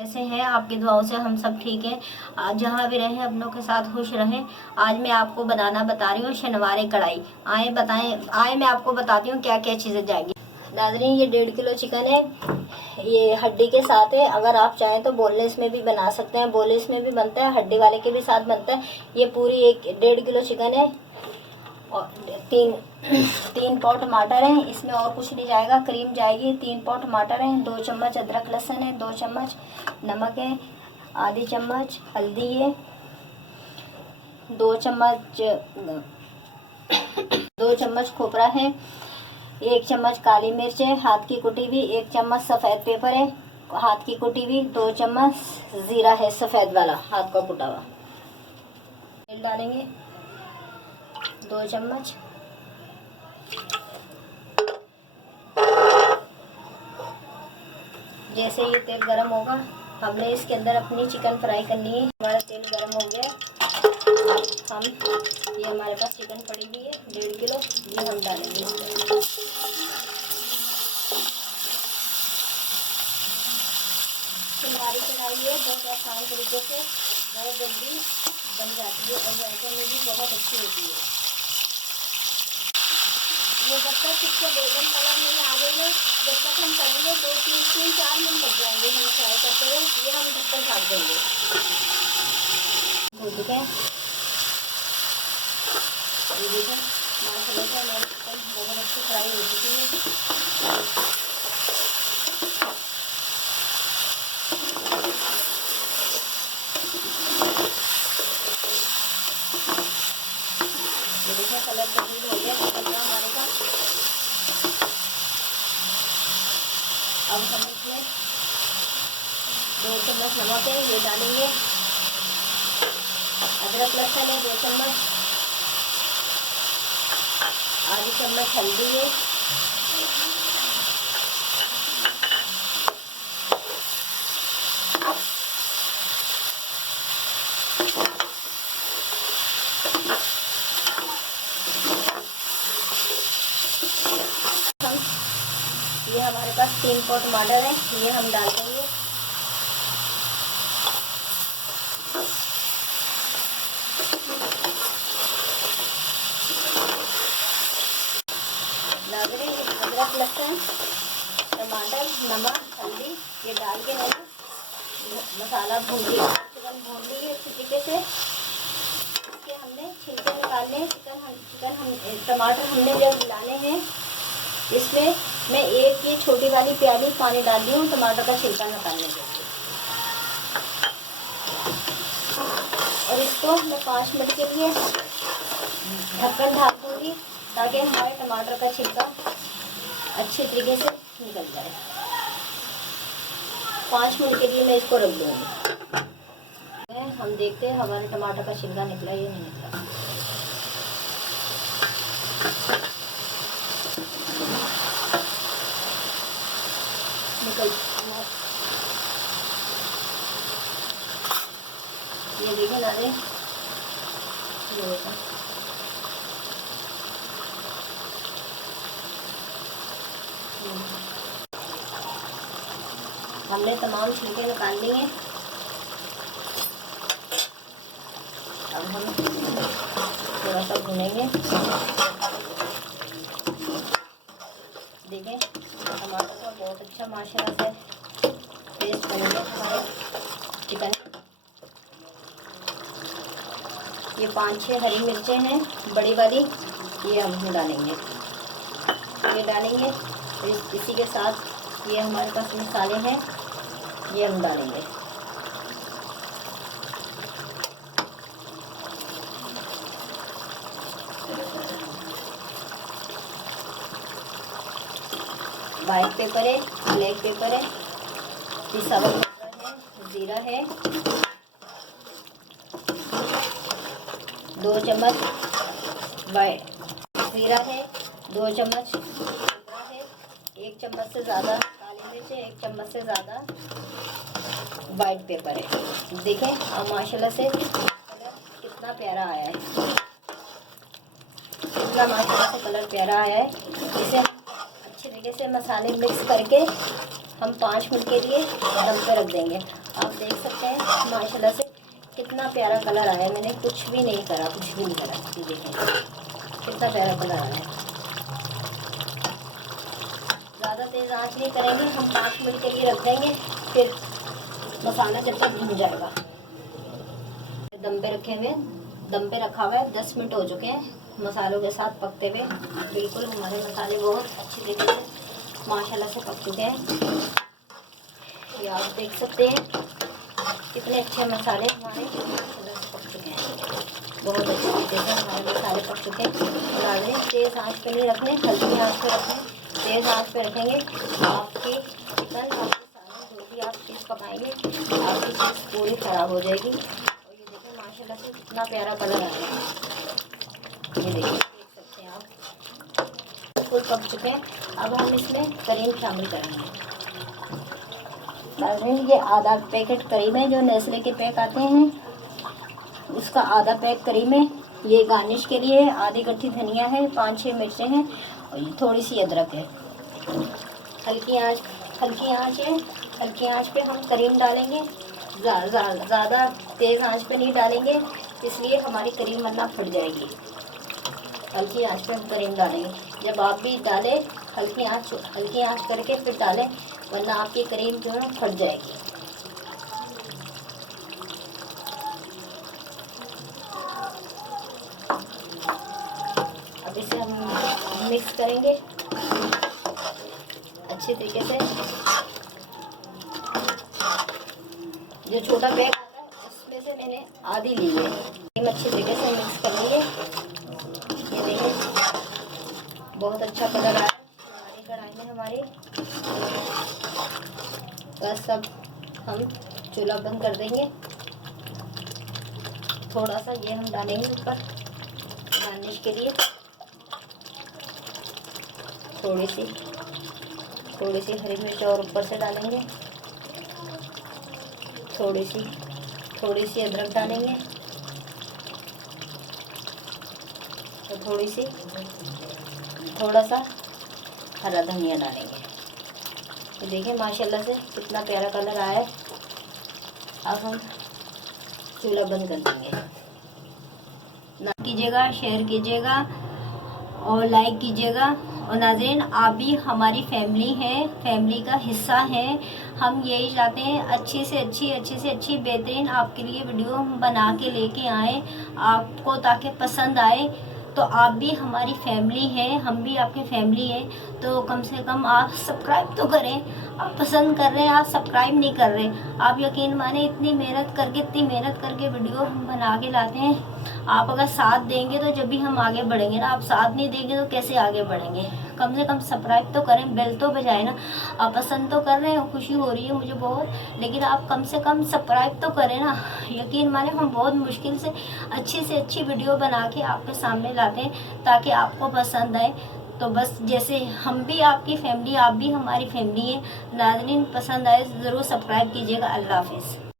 कैसे हैं? आपकी दुआओं से हम सब ठीक हैं। जहाँ भी रहें अपनों के साथ खुश रहें। आज मैं आपको बनाना बता रही हूँ शनिवारे कढ़ाई। आए मैं आपको बताती हूँ क्या क्या चीज़ें जाएंगी। नाज़रीन, ये 1.5 किलो चिकन है। ये हड्डी के साथ है। अगर आप चाहें तो बोनलेस में भी बना सकते हैं। बोनलेस में भी बनता है, हड्डी वाले के भी साथ बनता है। ये पूरी 1.5 किलो चिकन है और तीन पाव टमाटर हैं। इसमें और कुछ नहीं जाएगा, क्रीम जाएगी। 3 पाव टमाटर हैं, 2 चम्मच अदरक लहसुन है, 2 चम्मच नमक है, आधी चम्मच हल्दी है, 2 चम्मच 2 चम्मच खोपरा है, 1 चम्मच काली मिर्च है हाथ की कुटी हुई, 1 चम्मच सफ़ेद पेपर है हाथ की कुटी हुई, 2 चम्मच ज़ीरा है सफ़ेद वाला हाथ का कुटा हुआ। तेल डालेंगे 2 चम्मच। जैसे ये तेल गरम होगा, हमने इसके अंदर अपनी चिकन फ्राई करनी है। हमारा तेल गरम हो गया। ये हमारे पास चिकन पड़ी हुई है 1.5 किलो, ये हम डालेंगे इसमें। हमारी कढ़ाई है बहुत आसान तरीके से बहुत जल्दी बन जाती है और जायके में भी बहुत अच्छी होती है। ये जब तक इसको गोल्डन कलर नहीं आ जाएंगे, जब तक हम करेंगे 2-3-4 मिनट लग जाएंगे हम फ्राई करते हुए। ये हम ढक्कन ढाक देंगे। हो चुका है, ये देखो माशाल्लाह से हमारी चिकन बहुत अच्छी फ्राई हो चुकी है। ये देखिए कलर तब्दील हो गया चिकन का हमारे का। अब हम इसमें 2 चम्मच नमक है, ये डालेंगे। अदरक लहसुन है 2 चम्मच, आधी चम्मच हल्दी है, ये हमारे पास 3 पाव टमाटर है, ये हम डाल देंगे। नाज़रीन, अदरक लहसुन टमाटर नमक हल्दी ये डाल के मैंने मसाला भून लिया, चिकन भून ली है अच्छी तरीके से। इसके हमने छिलके निकालने। चिकन हम टमाटर हमने जब मिलाने हैं, इसमें मैं एक ये छोटी वाली प्याली पानी डाल दी हूँ टमाटर का छिलका निकालने के लिए। और इसको मैं 5 मिनट के लिए ढक्कन ढाक दूँगी ताकि हमारे टमाटर का छिलका अच्छे तरीके से निकल जाए। 5 मिनट के लिए मैं इसको रख दूँगी। हम देखते हैं हमारे टमाटर का छिलका निकला या नहीं निकला। ये देखिए ना, ये देखो हमने तमाम छिलके निकाल लिए। अब हम थोड़ा सा भूनेंगे। देखें टमाटर का बहुत अच्छा माशाल्लाह से टेस्ट बनेगा हमारे चिकन। ये 5-6 हरी मिर्चें हैं बड़ी वाली, ये हम डालेंगे। ये डालेंगे इसी के साथ ये हमारे पास मसाले हैं, ये हम डालेंगे। वाइट पेपर है, ब्लैक पेपर है, पिसा हुआ पेपर है, ज़ीरा है, 2 चम्मच ज़ीरा है, 2 चम्मच है, 1 चम्मच से ज़्यादा काली मिर्च है, 1 चम्मच से ज़्यादा वाइट पेपर है। देखें अब माशाल्लाह से कलर कितना प्यारा आया है, कितना माशाल्लाह से कलर प्यारा आया है। इसे अच्छे तरीके से मसाले मिक्स करके हम 5 मिनट के लिए दम पे रख देंगे। आप देख सकते हैं माशाल्लाह से कितना प्यारा कलर आया। मैंने कुछ भी नहीं करा, कुछ भी नहीं करा। ये देखें कितना प्यारा कलर आया है। ज़्यादा तेज़ आंच नहीं करेंगे हम, 5 मिनट के लिए रख देंगे, फिर मसाला जब तक भून जाएगा। दम पे रखे हुए, दम पे रखा हुआ है, 10 मिनट हो चुके हैं मसालों के साथ पकते हुए। बिल्कुल हमारे मसाले बहुत अच्छी तरीके से माशाल्लाह से पक चुके हैं। ये आप देख सकते हैं कितने अच्छे मसाले हमारे माशाल्लाह से पक चुके हैं। बहुत अच्छे तरीके से हमारे मसाले पक चुके हैं। तेज़ आंच पे नहीं रखने, हल्की आंच पे रखने। तेज़ आंच पे रखेंगे आपकी चिकन, आपके सालन जो भी आप चीज़ पकाएंगे आपकी चीज़ पूरी ख़राब हो जाएगी। और ये देखिए माशाल्लाह से कितना प्यारा कलर आ रहा है। ये देखिए, देख सकते हैं आप बिल्कुल पक चुके हैं। अब हम इसमें करीम शामिल करेंगे। ये आधा पैकेट करीम है, जो नेस्ले के पैक आते हैं उसका आधा पैक करीम है। ये गार्निश के लिए है। आधी गट्ठी धनिया है, 5-6 मिर्चें हैं और ये थोड़ी सी अदरक है। हल्की आंच है। हल्की आंच पे हम करीम डालेंगे। ज़्यादा तेज़ आंच पे नहीं डालेंगे, इसलिए हमारी करीम वरना फट जाएगी। हल्की आंच पे हम करीम डालेंगे। जब आप भी डालें हल्की आंच करके फिर डालें, वरना आपकी करीम जो है फट जाएगी। अब इसे हम मिक्स करेंगे अच्छे तरीके से। जो छोटा पैक आता है उसमें से मैंने आधी ली है। अच्छे तरीके से मिक्स कर लेंगे। ये देखिए बहुत अच्छा कलर आया हमारी कढ़ाई में हमारी। बस अब हम चूल्हा बंद कर देंगे। थोड़ा सा ये हम डालेंगे ऊपर गार्निश के लिए। थोड़ी सी हरी मिर्च और ऊपर से डालेंगे। थोड़ी सी अदरक डालेंगे और थोड़ा सा हरा धनिया डालेंगे। तो देखिए माशाल्लाह से कितना प्यारा कलर आया है। अब हम चूल्हा बंद कर देंगे। कीजिएगा, शेयर कीजिएगा और लाइक कीजिएगा। और नाज़रीन, आप भी हमारी फैमिली हैं, फैमिली का हिस्सा हैं। हम यही चाहते हैं अच्छी से अच्छी बेहतरीन आपके लिए वीडियो हम बना के लेके आएँ आपको, ताकि पसंद आए। तो आप भी हमारी फैमिली हैं, हम भी आपकी फैमिली हैं, तो कम से कम आप सब्सक्राइब तो करें। आप पसंद कर रहे हैं, आप सब्सक्राइब नहीं कर रहे। आप यकीन माने इतनी मेहनत करके वीडियो हम बना के लाते हैं। आप अगर साथ देंगे तो जब भी हम आगे बढ़ेंगे ना, आप साथ नहीं देंगे तो कैसे आगे बढ़ेंगे। कम से कम सब्सक्राइब तो करें, बेल तो बजाए ना। आप पसंद तो कर रहे हैं, खुशी हो रही है मुझे बहुत, लेकिन आप कम से कम सब्सक्राइब तो करें ना। यकीन माने हम बहुत मुश्किल से अच्छी वीडियो बना के आपके सामने लाते हैं ताकि आपको पसंद आए। तो बस जैसे हम भी आपकी फैमिली, आप भी हमारी फैमिली है। नाज़रीन, पसंद आए ज़रूर सब्सक्राइब कीजिएगा। अल्लाह हाफिज़।